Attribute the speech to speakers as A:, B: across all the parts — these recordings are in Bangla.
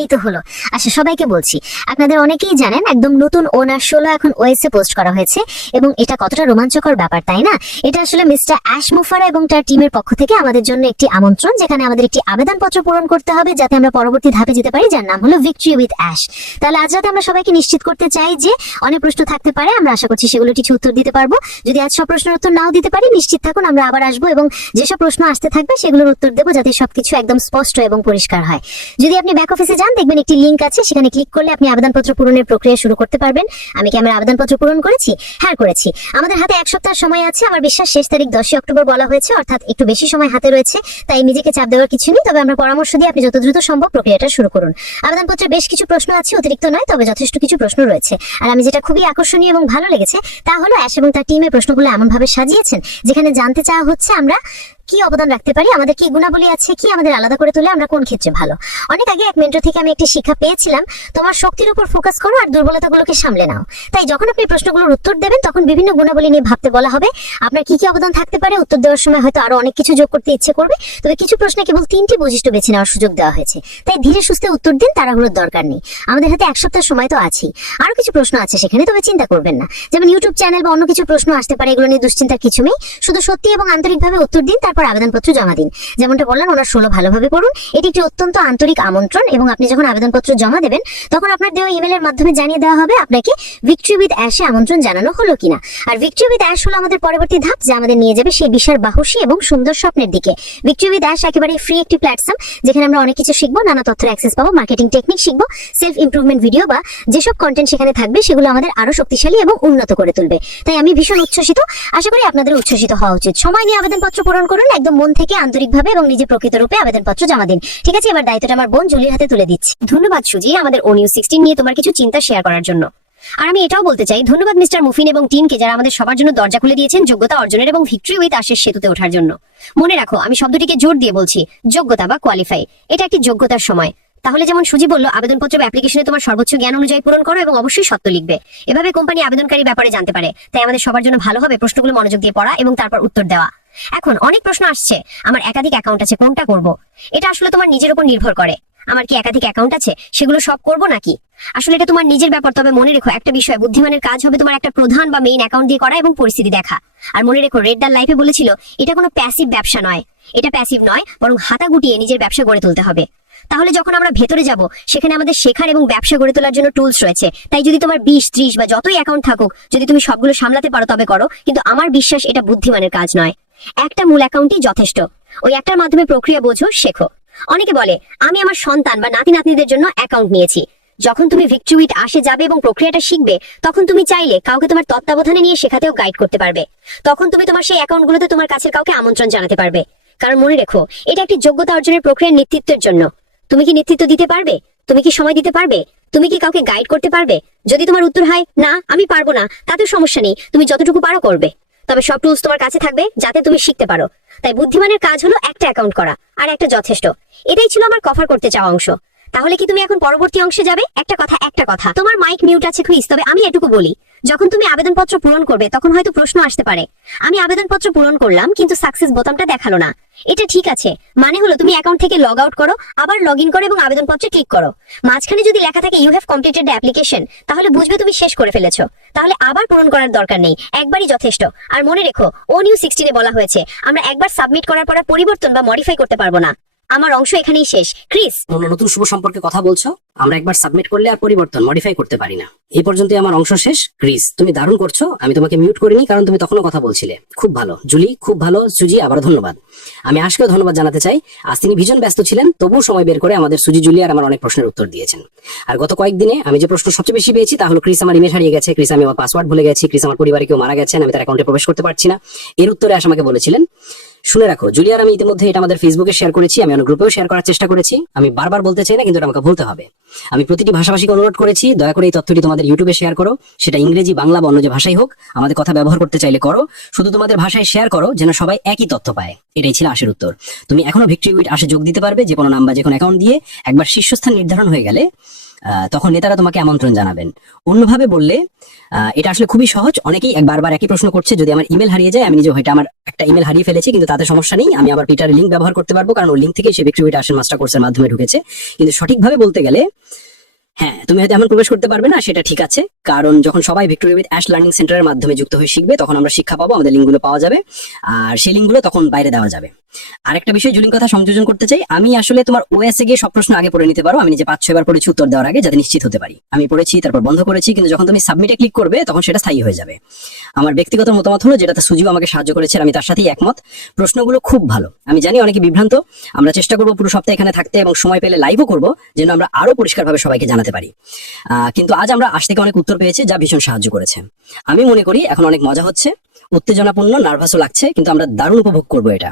A: এই তো হলো। আচ্ছা সবাইকে বলছি, আপনাদের অনেকেই জানেন একদম নতুন ওনার ষোলো এখন ওএসএ পোস্ট করা হয়েছে এবং এটা কতটা রোমাঞ্চকর ব্যাপার, তাই না? এটা আসলে মিস্টার অ্যাশ মুফারা এবং তার টিমের পক্ষ থেকে আমাদের জন্য একটি আমন্ত্রণ, যেখানে আমাদের একটি আবেদনপত্র পূরণ করতে হবে যাতে আমরা পরবর্তী ধাপে যেতে পারি, যার নাম হলো ভিক্টরি উইথ অ্যাশ তাহলে আজ রাতে আমরা সবাইকে নিশ্চিত করতে চাই যে অনেক প্রশ্ন থাকতে পারে, আমরা আশা করছি সেগুলো কিছু উত্তর দিতে পারব। যদি আজ সব প্রশ্নের উত্তর নাও দিতে পারি, নিশ্চিত থাকুন, আমরা আবার আসব এবং যেসব প্রশ্ন আসতে থাকবে, সেগুলোর উত্তর দেবো যাতে সবকিছু একদম স্পষ্ট এবং পরিষ্কার হয়। যদি আপনি ব্যাক অফিসে যান দেখবেন একটি লিংক আছে, সেখানে ক্লিক করলে আপনি আবেদনপত্র পূরণের প্রক্রিয়া শুরু করতে পারবেন। আমি কি আমার আবেদনপত্র পূরণ করেছি? হ্যাঁ করেছি। আমাদের হাতে এক সপ্তাহ সময় আছে, আমার বিশ্বাস শেষ তারিখ দশই অক্টোবর বলা হয়েছে, অর্থাৎ একটু বেশি সময় হাতে রয়েছে, তাই নিজেকে চাপ দেওয়ার কিছু নেই, তবে আমরা পরামর্শ দিয়ে আপনি যত দ্রুত সম্ভব প্রক্রিয়াটা শুরু করুন। আবেদনপত্রে বেশ কিছু প্রশ্ন আছে, অতিরিক্ত নয়, তবে যথেষ্ট কিছু প্রশ্ন রয়েছে। আর আমি যেটা খুবই আকর্ষণীয় এবং ভালো লেগেছে, তা হলো অ্যাশ এবং তার টিমের প্রশ্নগুলো এমন ভাবে সাজিয়েছেন, যেখানে জানতে চাওয়া হচ্ছে আমরা কি অবদান রাখতে পারি? আমাদের কি গুণাবলী আছে? কি আমাদের আলাদা করে তুলে আমরা কোন ক্ষেত্রে ভালো? অনেক আগে এক মেন্টর থেকে আমি একটি শিক্ষা পেয়েছিলাম, তোমার শক্তির উপর ফোকাস করো আর দুর্বলতাগুলোকে সামলে নাও। তাই যখন আপনি প্রশ্নগুলোর উত্তর দেবেন, তখন বিভিন্ন গুণাবলী নিয়ে ভাবতে বলা হবে, আপনার কি কি অবদান থাকতে পারে? উত্তর দেওয়ার সময় হয়তো আরও অনেক কিছু যোগ করতে ইচ্ছে করবে, তবে কিছু প্রশ্নে কেবল তিনটি বৈশিষ্ট্য বেছে নেওয়ার সুযোগ দেওয়া হয়েছে। তাই ধীরে সুস্থে উত্তর দিন, তাড়াহুড়োর দরকার নেই। আমাদের হাতে এক সপ্তাহ সময় তো আছেই। আরও কিছু প্রশ্ন আছে সেখানে, তবে চিন্তা করবেন না। যেমন ইউটিউব চ্যানেল বা অন্য কিছু প্রশ্ন আসতে পারে, এগুলো নিয়ে দুশ্চিন্তার কিছু নেই। শুধু সত্যি এবং আন্তরিকভাবে উত্তর দিন তারপর আবেদনপত্র জমা দিন। যেমনটা বললাম, ওনার ষোলো ভালোভাবে পড়ুন। এটি একটি অত্যন্ত আন্তরিক আমন্ত্রণ এবং আপনি যখন আবেদনপত্র জমা দেবেন, তখন আপনার দেওয়া ইমেলের মাধ্যমে জানিয়ে দেওয়া হবে আপনাকে ভিক্টরি উইথ অ্যাশে আমন্ত্রণ জানানো হলো কিনা। আর ভিক্টরি উইথ অ্যাশ হলো আমাদের পরবর্তী ধাপ, যা আমাদের নিয়ে যাবে সেই বিশাল বাহুসী এবং সুন্দর স্বপ্নের দিকে। ভিক্টরি উইথ অ্যাশ একেবারে ফ্রি একটি প্ল্যাটফর্ম যেখানে আমরা অনেক কিছু শিখব, নানা তথ্যের অ্যাক্সেস পাবো মার্কেটিং টেকনিক শিখব সেলফ ইমপ্রুভমেন্ট ভিডিও বা যেসব কন্টেন্ট সেখানে থাকবে, সেগুলো আমাদের আরও শক্তিশালী এবং উন্নত করে তুলবে। তাই আমি ভীষণ উচ্ছ্বসিত। আশা করি আপনাদের উচ্ছ্বসিত হওয়া উচিত। সময় নিয়ে আবেদনপত্র পূরণ করুন। একদম মন থেকে আন্তরিকভাবে এবং নিজে প্রকৃত রূপে আবেদনপত্র জমা দিন। ঠিক আছে, এবার দায়িত্বটা আমার বোন জুলির হাতে তুলে দিচ্ছি।
B: ধন্যবাদ, সুজি, আমাদের ও নিউজ সিক্সটিন নিয়ে তোমার কিছু চিন্তা শেয়ার করার জন্য। আর আমি এটাও বলতে চাই, ধন্যবাদ মিস্টার মুফিন এবং টিমকে যারা আমাদের সবার জন্য দরজা খুলে দিয়েছেন যোগ্যতা অর্জনের এবং ভিক্টরি উইথ আশের সেতুতে ওঠার জন্য। মনে রাখো, আমি শব্দটিকে জোর দিয়ে বলছি, যোগ্যতা বা কোয়ালিফাই এটা একটি যোগ্যতার সময়। তাহলে যেমন সুজি বলল, আবেদনপত্র অ্যাপ্লিকেশনে তোমার সর্বোচ্চ জ্ঞান অনুযায়ী পূরণ করো এবং অবশ্যই সত্য লিখবে। এভাবে কোম্পানি আবেদনকারী ব্যাপারে জানতে পারে। তাই আমাদের সবার জন্য ভালো হবে প্রশ্নগুলো মনোযোগ দিয়ে পড়া এবং তারপর উত্তর দেওয়া। এখন অনেক প্রশ্ন আসছে। আমার একাধিক অ্যাকাউন্ট আছে, কোনটা করব? এটা আসলে তোমার নিজের উপর নির্ভর করে। আমার কি একাধিক অ্যাকাউন্ট আছে? সেগুলো সব করব নাকি? আসলে এটা তোমার নিজের ব্যাপার, তবে মনে রেখো, একটা বিষয় বুদ্ধিমানের কাজ হবে তোমার একটা প্রধান বা মেইন অ্যাকাউন্ট দিয়ে করা এবং পরিস্থিতি দেখা। আর মনে রেখো রেড ডাল লাইফে বলেছিল, এটা কোনো প্যাসিভ ব্যবসা নয়। এটা প্যাসিভ নয়, বরং হাতা গুটিয়ে নিজের ব্যবসা গড়ে তুলতে হবে। তাহলে যখন আমরা ভেতরে যাব, সেখানে আমাদের শেখার এবং ব্যবসা গড়ে তোলার জন্য টুলস রয়েছে। তাই যদি তোমার বিশ, ত্রিশ বা যতই অ্যাকাউন্ট থাকুক, যদি তুমি সবগুলো সামলাতে পারো, তবে করো। কিন্তু আমার বিশ্বাস এটা বুদ্ধিমানের কাজ নয়। একটা মূল অ্যাকাউন্টই যথেষ্ট। ওই একটার মাধ্যমে প্রক্রিয়া বোঝো, শেখো। অনেকে বলে, আমি আমার সন্তান বা নাতি নাতনিদের জন্য অ্যাকাউন্ট নিয়েছি। যখন তুমি ভিক্টুইট আসে যাবে এবং প্রক্রিয়াটা শিখবে, তখন তুমি চাইলে কাউকে তোমার তত্ত্বাবধানে নিয়ে শেখাতেও গাইড করতে পারবে। তখন তুমি তোমার সেই অ্যাকাউন্টগুলোতে তোমার কাছের কাউকে আমন্ত্রণ জানাতে পারবে। কারণ মনে রেখো, এটা একটি যোগ্যতা অর্জনের প্রক্রিয়ার নেতৃত্বের জন্য। তুমি কি নেতৃত্ব দিতে পারবে? তুমি কি সময় দিতে পারবে? তুমি কি কাউকে গাইড করতে পারবে? যদি তোমার উত্তর হয়, না, আমি পারব না, তাতে সমস্যা নেই, তুমি যতটুকু পারো করবে। তবে সব টুলস তোমার কাছে থাকবে যাতে তুমি শিখতে পারো। তাই বুদ্ধিমানের কাজ হলো একটা অ্যাকাউন্ট করা আর একটা যথেষ্ট। এটাই ছিল আমার কভার করতে চাওয়া অংশ। তাহলে কি তুমি এখন পরবর্তী অংশে যাবে? একটা কথা একটা কথা। তোমার মাইক মিউট আছে ক্রিস তবে আমি এটুকু বলি। যখন তুমি আবেদনপত্র পূরণ করবে, তখন হয়তো প্রশ্ন আসতে পারে, আমি আবেদনপত্র পূরণ করলাম, কিন্তু সাকসেস বোতামটা দেখাল না। এটা ঠিক আছে মানে হলো তুমি অ্যাকাউন্ট থেকে লগ আউট করো, আবার লগ ইন করো এবং আবেদনপত্রে ক্লিক করো। মাঝখানে যদি লেখা থাকে you have completed the application তাহলে বুঝবে তুমি শেষ করে ফেলেছো। তাহলে আবার পূরণ করার দরকার নেই, একবারই যথেষ্ট। আর মনে রেখো ও নিউ সিক্সটিনে বলা হয়েছে, আমরা একবার সাবমিট করার পর পরিবর্তন বা মডিফাই করতে পারব না। আমার অংশ এখানেই শেষ। ক্রিস?
C: নতুন শুভ সম্পর্কে কথা বলছো? আমরা একবার সাবমিট করলে আর পরিবর্তন মডিফাই করতে পারি না। এই পর্যন্ত আমার অংশ শেষ। ক্রিস, তুমি দারুণ করছ। আমি তোমাকে মিউট করিনি, কারণ তুমি তখনও কথা বলছিলে। খুব ভালো। জুলি, খুব ভালো। সুজি আবার ধন্যবাদ। আমি আজকেও ধন্যবাদ জানাতে চাই। আজ তিনি ভীষণ ব্যস্ত ছিলেন, তবুও সময় বের করে আমাদের সুজি, জুলি আর আমার অনেক প্রশ্নের উত্তর দিয়েছেন। আর গত কয়েকদিনে আমি যে প্রশ্ন সবচেয়ে বেশি পেয়েছি, তা হলো ক্রিস আমার ইমেজ হারিয়ে গেছে, ক্রিস আমি আমার পাসওয়ার্ড ভুলে গেছি, ক্রিস আমার পরিবারে কেউ মারা গেছেন, আমি তার অ্যাকাউন্টে প্রবেশ করতে পারছি না। এর উত্তরে আশ আমাকে বলেছিলেন, শুনে রাখো জুলিয়ার আমি ইতিমধ্যে এটা আমাদের ফেসবুকে শেয়ার করেছি, আমি অনেক গ্রুপেও শেয়ার করার চেষ্টা করেছি। আমি বারবার বলতে চাই না, কিন্তু আমাকে বলতে হবে। আমি প্রতিটি ভাষাভাষীকে অনুরোধ করেছি, দয়া করে এই তথ্যটি তোমাদের ইউটিউবে শেয়ার করো। সেটা ইংরেজি, বাংলা বা অন্য যে ভাষাই হোক, আমাদের কথা ব্যবহার করতে চাইলে করো। শুধু তোমাদের ভাষায় শেয়ার করো, যেন সবাই একই তথ্য পায়। এটাই ছিল আশের উত্তর। তুমি এখনও ভিক্টরি উইট আসে যোগ দিতে পারবে যে কোনো নাম্বার যে কোনো অ্যাকাউন্ট দিয়ে একবার শীর্ষস্থান নির্ধারণ হয়ে গেলে। তখন নেতারা তোমাকে আমন্ত্রণ জানাবেন। অন্যভাবে বললে এটা আসলে খুবই সহজ। অনেকেই বারবার একই প্রশ্ন করছে, যদি আমার ইমেল হারিয়ে যায়, আমি নিজে হয়তো আমার একটা ইমেল হারিয়ে ফেলেছি, কিন্তু তাতে সমস্যা নেই, আমি আবার পিটার লিঙ্ক ব্যবহার করতে পারব, কারণ ওই লিঙ্ক থেকে সে ভিক্টোরিয়া আসেন মাস্টার কোর্সের মাধ্যমে ঢুকেছে। কিন্তু সঠিকভাবে বলতে গেলে হ্যাঁ তুমি হয়তো এমন প্রবেশ করতে পারবে না, সেটা ঠিক আছে। কারণ যখন সবাই ভিক্টোরিয়া উইথ অ্যাশ লার্নিং সেন্টারের মাধ্যমে যুক্ত হয়ে শিখবে, তখন আমরা শিক্ষা পাবো, আমাদের লিঙ্কগুলো পাওয়া যাবে, আর সেই লিঙ্কগুলো তখন বাইরে দেওয়া যাবে। আরেকটা বিষয় জুলিং কথা সংযোজন করতে চাই। আমি আসলে তোমার ওএসএ গিয়ে সব প্রশ্ন আগে পড়ে নিতে পারো। আমি নিজে পাঁচ ছয়বার পড়েছি উত্তর দেওয়ার আগে, যাতে নিশ্চিত হতে পারি। আমি পড়েছি, তারপর বন্ধ করেছি, কিন্তু যখন তুমি সাবমিটে ক্লিক করবে, তখন সেটা স্থায়ী হয়ে যাবে। আমার ব্যক্তিগত মতামত হলো, যেটাতে সুজিও আমাকে সাহায্য করেছে আমি তার সাথেই একমত। প্রশ্নগুলো খুব ভালো। আমি জানি অনেকে বিভ্রান্ত। আমরা চেষ্টা করব পুরো সপ্তাহে এখানে থাকতে এবং সময় পেলে লাইভও করব, যেন আমরা আরও পরিষ্কারভাবে সবাইকে জানাতে পারি। কিন্তু আজ আমরা আজ থেকে অনেক উত্তর পেয়েছি, যা ভীষণ সাহায্য করেছে। আমি মনে করি এখন অনেক মজা হচ্ছে। উত্তেজনাপূর্ণ, নার্ভাসও লাগছে, কিন্তু আমরা দারুণ উপভোগ করব এটা।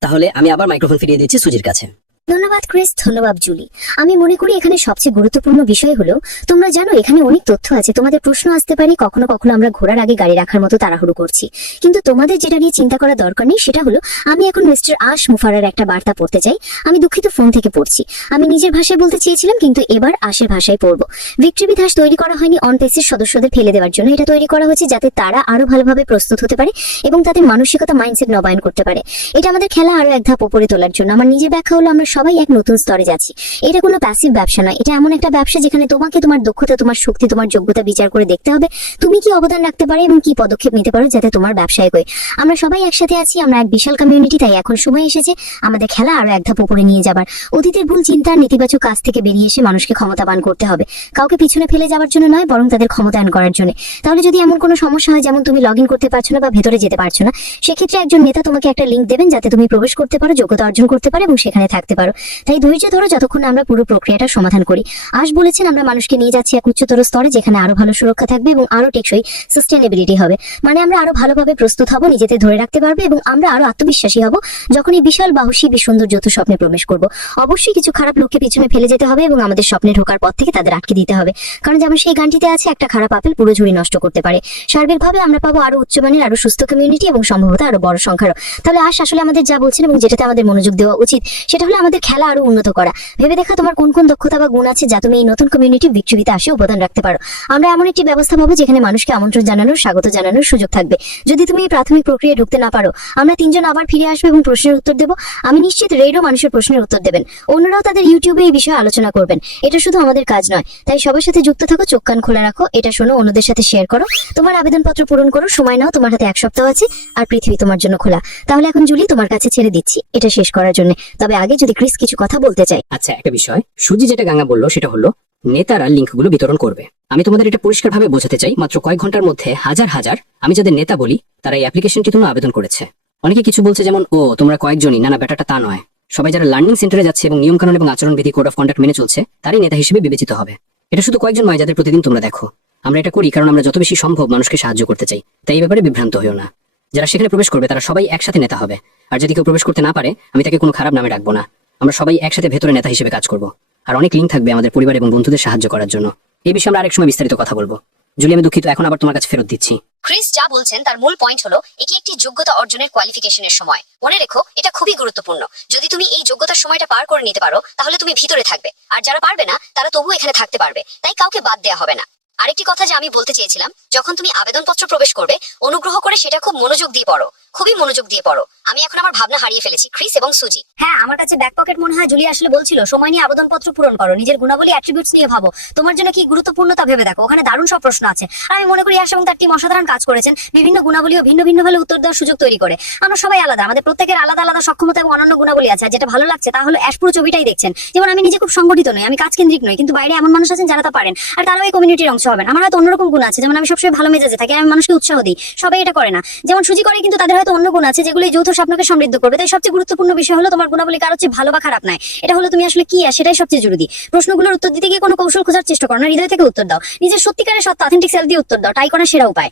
C: তাহলে আমি আবার মাইক্রোফোন ফিরিয়ে দিচ্ছি সুজির কাছে।
A: ধন্যবাদ, ক্রিস। ধন্যবাদ, জুলি। আমি মনে করি এখানে সবচেয়ে গুরুত্বপূর্ণ বিষয় হলো, তোমরা জানো এখানে অনেক তথ্য আছে। তোমাদের প্রশ্ন আসতে পারে, কখনো কখনো আমরা ঘোরার আগে গাড়ি রাখার মতো তাড়াহুড়ো করছি। কিন্তু তোমাদের যেটা নিয়ে চিন্তা করার দরকার নেই, সেটা হলো, আমি এখন মিস্টার আশ মুফারার একটা বার্তা পড়তে চাই। আমি দুঃখিত, ফোন থেকে পড়ছি। আমি নিজের ভাষায় বলতে চেয়েছিলাম, কিন্তু এবার আশের ভাষায় পড়ব। ভিক্টরি বিধাস তৈরি করা হয়নি অন পেসের সদস্যদের ফেলে দেওয়ার জন্য। এটা তৈরি করা হয়েছে যাতে তারা আরও ভালোভাবে প্রস্তুত হতে পারে এবং তাদের মানসিকতা মাইন্ডসেট নবায়ন করতে পারে। এটা আমাদের খেলা আরও এক ধাপ উপরে তোলার জন্য। আমার নিজের ব্যাখ্যা হলো, আমরা সবাই এক নতুন স্তরে যাচ্ছি। এটা কোনো প্যাসিভ ব্যবসা নয়। এটা এমন একটা ব্যবসা যেখানে তোমাকে তোমার দক্ষতা, তোমার শক্তি, তোমার যোগ্যতা বিচার করে দেখতে হবে। তুমি কি অবদান রাখতে পারো এবং কি পদক্ষেপ নিতে পারো যাতে তোমার ব্যবসায় এগোয় আমরা সবাই একসাথে আছি, আমরা এক বিশাল কমিউনিটি তাই এখন সময় এসেছে আমাদের খেলা আরও এক ধাপ উপরে নিয়ে যাবার। অতীতের ভুল চিন্তার নেতিবাচক কাজ থেকে বেরিয়ে এসে মানুষকে ক্ষমতাবান করতে হবে। কাউকে পিছনে ফেলে যাওয়ার জন্য নয়, বরং তাদের ক্ষমতায়ন করার জন্য। তাহলে যদি এমন কোনো সমস্যা হয়, যেমন তুমি লগ ইন করতে পারছ না বা ভেতরে যেতে পারছ না, সেক্ষেত্রে একজন নেতা তোমাকে একটা লিঙ্ক দেবেন যাতে তুমি প্রবেশ করতে পারো, যোগ্যতা অর্জন করতে পারো এবং সেখানে থাকতে পারো। তাই ধৈর্য ধরো যতক্ষণ আমরা পুরো প্রক্রিয়াটা সমাধান করি। আজ বলেছেন, আমরা মানুষকে নিয়ে যাচ্ছি এক উচ্চতর স্তরে যেখানে আরও ভালো সুরক্ষা থাকবে এবং আরও টেকসই সাস্টেনেবিলিটি হবে। মানে আমরা আরও ভালোভাবে প্রস্তুত হব নিজেদের ধরে রাখতে পারবে এবং আমরা আরও আত্মবিশ্বাসী হব যখন এই বিশাল বাহুসী সুন্দর যত স্বপ্নে প্রবেশ করব। অবশ্যই কিছু খারাপ লোককে পিছনে ফেলে যেতে হবে এবং আমাদের স্বপ্নে ঢোকার পর থেকে তাদের আটকে দিতে হবে। কারণ যেমন সেই গানটিতে আছে, একটা খারাপ আপেল পুরো ঝুড়ি নষ্ট করতে পারে। সার্বিকভাবে আমরা পাবো আরও উচ্চমানের আরও সুস্থ কমিউনিটি এবং সম্ভবত আরও বড় সংখ্যারও। তাহলে আশ আসলে আমাদের যা বলছেন এবং যেটাতে আমাদের মনোযোগ দেওয়া উচিত, সেটা হলো আমাদের খেলা আরও উন্নত করা। ভেবে দেখা তোমার কোন কোন দক্ষতা বা গুণ আছে যা তুমি এই নতুন কমিউনিটি বিচ্ছুবিতে আসে অবদান রাখতে পারো। আমরা এমন একটি ব্যবস্থা পাবো যেখানে মানুষকে আমন্ত্রণ জানানোর, স্বাগত জানানোর সুযোগ থাকবে। যদি তুমি এই প্রাথমিক প্রক্রিয়া ঢুকতে না পারো, আমরা তিনজন আবার ফিরে আসব এবং প্রশ্নের উত্তর দেবো। আমি নিশ্চিত রেডও মানুষের প্রশ্নের উত্তর দেবেন। অন্যরাও তাদের ইউটিউবে এই বিষয়ে আলোচনা করবেন। এটা শুধু আমাদের কাজ নয়। তাই সবার সাথে যুক্ত থাকো, চোখ কান খোলা রাখো, এটা শোনো, অন্যদের সাথে শেয়ার করো। তোমার আবেদনপত্র পূরণ করো, সময় নাও, তোমার হাতে এক সপ্তাহ আছে, আর পৃথিবী তোমার জন্য খোলা। তাহলে এখন জুলি তোমার কাছে ছেড়ে দিচ্ছি। এটা শেষ করার জন্য। তবে আগে যদি ক্রিস কিছু কথা বলতে চাই।
C: আচ্ছা একটা বিষয়। সুজি যেটা গাঙ্গা বলল, সেটা হলো নেতারা লিঙ্কগুলো বিতরণ করবে। আমি তোমাদের এটা পরিষ্কারভাবে বোঝাতে চাই, মাত্র কয়েক ঘণ্টার মধ্যে হাজার হাজার, আমি যাদের নেতা বলি, তারা এই অ্যাপ্লিকেশনটির জন্য আবেদন করেছে। অনেকে কিছু বলছে যেমন, ও, তোমরা কয়েকজনই, না না ব্যাটারটা তা নয়। সবাই যারা লার্নিং সেন্টারে যাচ্ছে এবং নিয়মকানুন এবং আচরণবিধি, কোড অফ কন্ডাক্ট মেনে চলছে, তারই নেতা হিসেবে বিবেচিত হবে। এটা শুধু কয়েকজন নয়, যাদের প্রতিদিন তোমরা দেখো। আমরা এটা করি কারণ আমরা যত বেশি সম্ভব মানুষকে সাহায্য করতে চাই, তাই এই ব্যাপারে বিভ্রান্ত হইও না। যারা সেখানে প্রবেশ করবে, তারা সবাই একসাথে নেতা হবে। আর যদি কেউ প্রবেশ করতে না পারে, আমি তাকে কোনো খারাপ নামে ডাকবো না। আমরা সবাই একসাথে ভেতরে নেতা হিসেবে কাজ করব। আর অনেক লিঙ্ক থাকবে আমাদের পরিবার এবং বন্ধুদের সাহায্য করার জন্য। এই বিষয়ে আমরা আরেক সময় বিস্তারিত কথা বলব। জুলি, আমি দুঃখিত, এখন আবার তোমার কাছে ফেরত দিচ্ছি।
B: ক্রিস যা বলছেন তার মূল পয়েন্ট হলো, এটি একটি যোগ্যতা অর্জনের কোয়ালিফিকেশনের সময়। মনে রেখো, এটা খুবই গুরুত্বপূর্ণ। যদি তুমি এই যোগ্যতার সময়টা পার করে নিতে পারো, তাহলে তুমি ভিতরে থাকবে। আর যারা পারবে না, তারা তবু এখানে থাকতে পারবে। তাই কাউকে বাদ দেওয়া হবে না। আরেকটি কথা যে আমি বলতে চেয়েছিলাম, যখন তুমি আবেদনপত্র প্রবেশ করবে, অনুগ্রহ করে সেটা খুব মনোযোগ দিয়ে পড়ো। খুবই মনোযোগ দিয়ে পড়ো। আমি এখন আমার ভাবনা হারিয়ে ফেলেছি, ক্রিস এবং সুজি। হ্যাঁ আমার কাছে ব্যাক পকেট মনে হয় জুলি আসলে বলছিল, সময় নিয়ে আবেদনপত্র পূরণ করো, নিজের গুণাবলী অ্যাট্রিবিউটস নিয়ে ভাবো। তোমার জন্য কি গুরুত্বপূর্ণ তা ভেবে দেখো? ওখানে দারুণ সব প্রশ্ন আছে। আর আমি মনে করি আশ এবং তার টিম অসাধারণ কাজ করেছেন, বিভিন্ন গুণাবলী ও ভিন্ন ভিন্ন ভাবে উত্তর দেওয়ার সুযোগ তৈরি করে। আমরা সবাই আলাদা, আমাদের প্রত্যেকের আলাদা আলাদা সক্ষমতা এবং অনন্য গুণাবলী আছে যেটা ভালো লাগছে তা হলো অ্যাশ ছবিটাই দেখছেন। যেমন আমি নিজে খুব সংগঠিত নই, আমি কাজ কেন্দ্রিক নই, কিন্তু বাইরে এমন মানুষ আছেন যারা তা পারেন, আর তারাও এই কমিউনিটির অংশ হবেন। আমার হয়তো অন্যরকম গুণ আছে, যেমন আমি সবসময় ভালো মেজাজে থাকি, আমি মানুষকে উৎসাহ দিই। সবাই এটা করে না। যেমন সুজি করে, কিন্তু তাদের হয়তো অন্য গুণ আছে, যেগুলো যৌথ স্বপ্নকে সমৃদ্ধ করবে। তাই সবচেয়ে গুরুত্বপূর্ণ বিষয় হলো তোমার গুণাবলী কারও হচ্ছে ভালো বা খারাপ নয় এটা হলো তুমি আসলে কি সেটাই সবচেয়ে জরুরি। প্রশ্নগুলোর উত্তর দিতে গিয়ে কোনো কৌশল খোঁজার চেষ্টা করো না, হৃদয় থেকে উত্তর দাও। নিজের সত্যিকারের সত্য অথেন্টিক সেলফ দিয়ে উত্তর দাও তাই করা সেরা উপায়।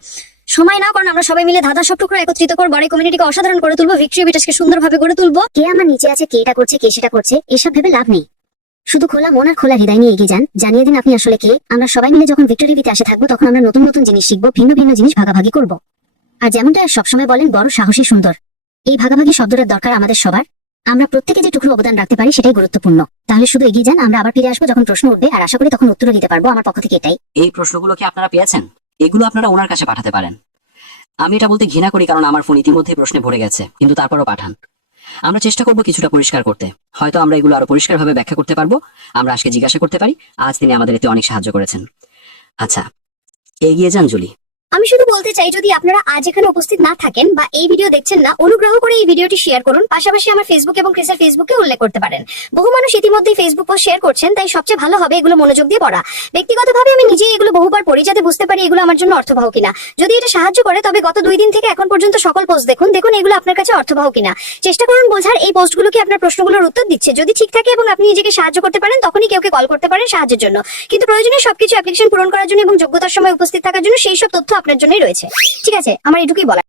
B: সময় না কারণ আমরা সবাই মিলে ধাঁধা সব টুকরো একত্রিত করে বড় কমিউনিটিকে অসাধারণ করে তুলবো ভিক্টরি বিটাসকে সুন্দরভাবে গড়ে তুলবো।
A: কে আমার নিচে আছে, কে এটা করছে, কে সেটা করছে, এসব ভেবে লাভ নেই। শুধু খোলা মন আর খোলা হৃদয় নিয়ে এগিয়ে যান, জানিয়ে দিন আপনি আসলে কে। আমরা সবাই মিলে যখন ভিক্টোরি বিতে আসে থাকব, তখন আমরা নতুন নতুন জিনিস শিখব, ভিন্ন ভিন্ন জিনিস ভাগাভাগি করব। আর যেমনটা সবসময় বলেন, বড় সাহসী, সুন্দর। এই ভাগাভাগি শব্দটার দরকার আমাদের সবার। আমরা প্রত্যেকে যে টুকরো অবদান রাখতে পারি সেটাই গুরুত্বপূর্ণ। তাহলে শুধু এগিয়ে যান, আমরা আবার ফিরে আসব যখন প্রশ্ন উঠবে, আর আশা করি তখন উত্তর দিতে পারব। আমার পক্ষ থেকে এটাই।
C: এই প্রশ্নগুলো কি আপনারা পেয়েছেন? এগুলো আপনারা ওনার কাছে পাঠাতে পারেন। আমি এটা বলতে ঘৃণা করি, কারণ আমার ফোন ইতিমধ্যে প্রশ্নে ভরে গেছে, কিন্তু তারপরও পাঠান। আমরা চেষ্টা করব কিছুটা পরিষ্কার করতে। হয়তো আমরা এগুলো আরও পরিষ্কারভাবে ব্যাখ্যা করতে পারব, আমরা আজকে জিজ্ঞাসা করতে পারি। আজ তিনি আমাদের এতে অনেক সাহায্য করেছেন। আচ্ছা এগিয়ে যান জুলি।
B: আমি শুধু বলতে চাই, যদি আপনারা আজ এখানে উপস্থিত না থাকেন বা এই ভিডিও দেখছেন না, অনুগ্রহ করে এই ভিডিওটি শেয়ার করুন। পাশাপাশি আমার ফেসবুক এবং ক্রিসের ফেসবুকে উল্লেখ করতে পারেন। বহু মানুষ ইতিমধ্যেই ফেসবুক পোস্ট শেয়ার করছেন, তাই সবচেয়ে ভালো হবে এগুলো মনোযোগ দিয়ে পড়া। ব্যক্তিগতভাবে আমি নিজেই এগুলো বহুবার পড়ি যাতে বুঝতে পারি এগুলো আমার জন্য অর্থবহ কিনা। যদি এটা সাহায্য করে, তবে গত দুই দিন থেকে এখন পর্যন্ত সকল পোস্ট দেখুন। দেখুন এগুলো আপনার কাছে অর্থবহ কিনা। চেষ্টা করুন বোঝার, এই পোস্টগুলো কি আপনার প্রশ্নগুলোর উত্তর দিচ্ছে। যদি ঠিক থাকে এবং আপনি নিজেকে সাহায্য করতে পারেন, তখনই কেউকে কল করতে পারেন সাহায্যের জন্য। কিন্তু প্রয়োজনীয় সবকিছু অ্যাপ্লিকেশন পূরণ করার জন্য এবং যোগ্যতার সময় উপস্থিত থাকার জন্য সেই সব তথ্য আপনার জন্যই রয়েছে। ঠিক আছে আমার এটুকুই বলা